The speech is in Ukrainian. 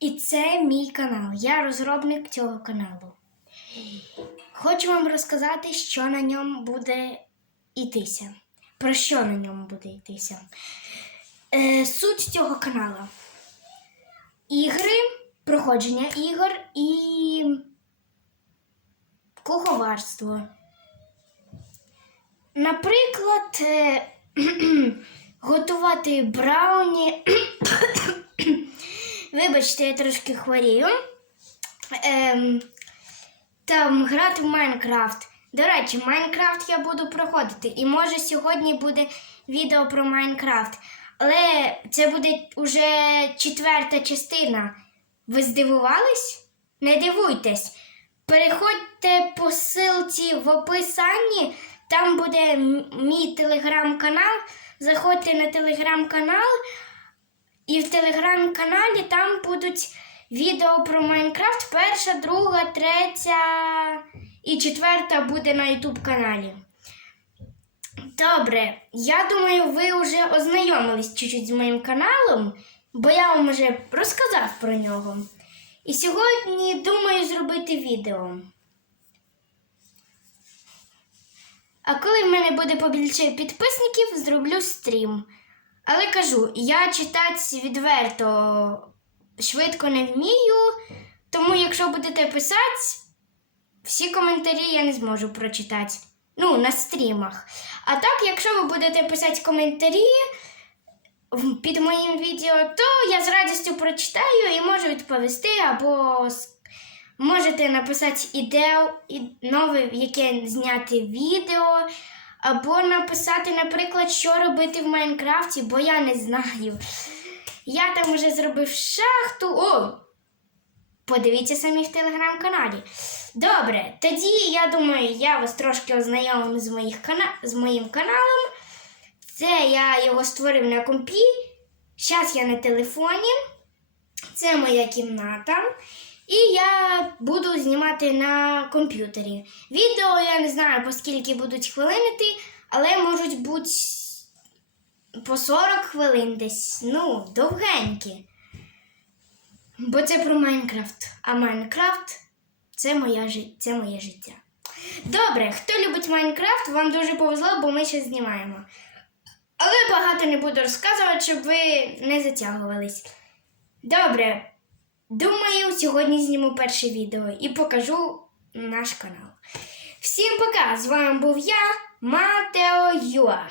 І це мій канал. Я розробник цього каналу. Хочу вам розказати, що на ньому буде йтися. Про що на ньому буде йтися. Е, суть цього каналу. Ігри, проходження ігор і куховарство. Наприклад, е, готувати брауні. Вибачте, я трошки хворію. Ем, там грати в Майнкрафт. До речі, Майнкрафт я буду проходити. І може сьогодні буде відео про Майнкрафт. Але це буде вже четверта частина. Ви здивувались? Не дивуйтесь. Переходьте по ссылці в описанні, там буде мій телеграм-канал. Заходьте на телеграм-канал, і в телеграм-каналі там будуть відео про Майнкрафт. Перша, друга, третя і четверта буде на Ютуб каналі. Добре, я думаю, ви вже ознайомились чуть-чуть з моїм каналом, бо я вам вже розказав про нього. І сьогодні думаю зробити відео. А коли в мене буде побільше підписників, зроблю стрім. Але кажу, я читати відверто швидко не вмію, тому якщо будете писати, всі коментарі я не зможу прочитати. Ну, на стрімах. А так, якщо ви будете писати коментарі під моїм відео, то я з радістю прочитаю і можу відповісти, або можете написати ідею нове яке зняти відео, або написати, наприклад, що робити в Майнкрафті, бо я не знаю. Я там вже зробив шахту. О! Подивіться самі в телеграм-каналі. Добре, тоді я думаю, я вас трошки ознайомив з, моїх кана... з моїм каналом. Це я його створив на компі. Зараз я на телефоні. Це моя кімната. І я буду знімати на комп'ютері. Відео я не знаю, по скільки будуть хвилинити, але можуть бути по 40 хвилин десь. Ну, довгенькі. Бо це про Майнкрафт. А Майнкрафт це, моя, це моє життя. Добре, хто любить Майнкрафт, вам дуже повезло, бо ми ще знімаємо. Але багато не буду розказувати, щоб ви не затягувались. Добре. Думаю, сьогодні зніму перше відео і покажу наш канал. Всім пока! З вами був я, Матео Юа.